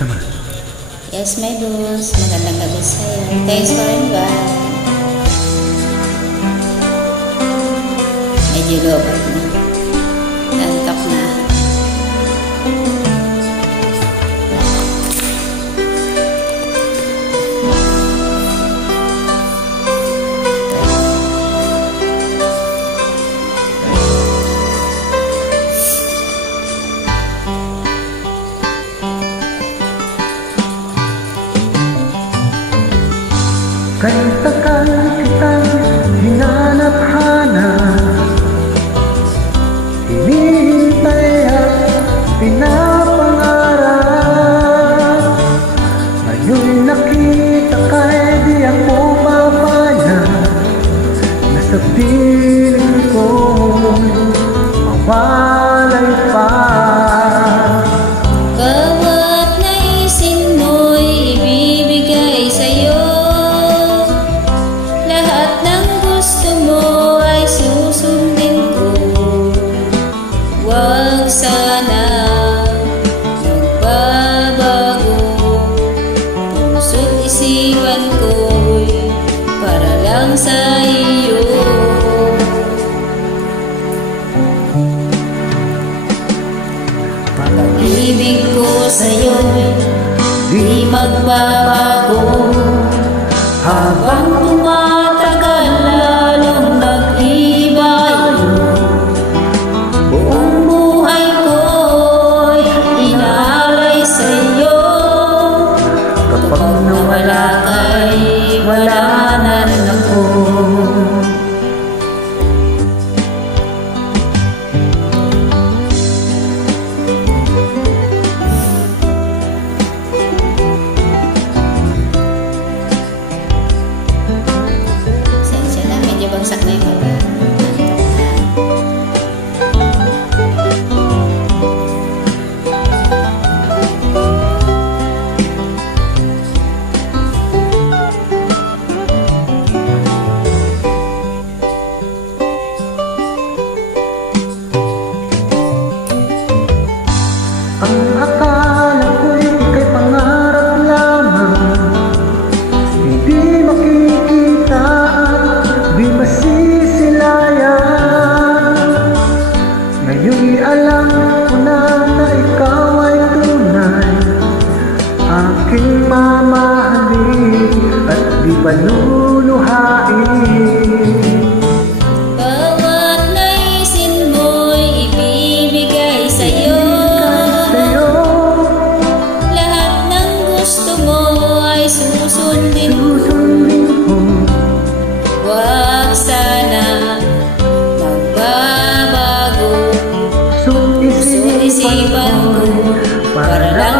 Tama. Yes, my boss. Magandang gabi sa'yo. Thanks for invite. Medyo lobot na. Nantok na. Kahit takal kitang hinanap-hanap, hinihintay at pinapangarap. Ngayon nakita ka'y di ako papayag, na sa piling ko'y mawalay pa. Bawat naisin mo'y ibibigay sa'yo. Sana magbabago, puso't isipan ko'y para lang sa iyo. Pag-ibig ko sa'yo'y di magbabago, habang tumatagal lalong nag-iba yun. Kapag nawala ka'y wala na rin ako. Sensya na, medyo bagsak na yung mga. Ang akala ko'y ika'y pangarap lamang, hindi makikita at di masisilayan. Ngayon'y alam ko na ikaw ay tunay, aking mamahalin at di paluluhain. Bawat naisin mo'y ibibigay sa'yo. Susundin ko, wag sana magbabago, puso't isipan ko para lang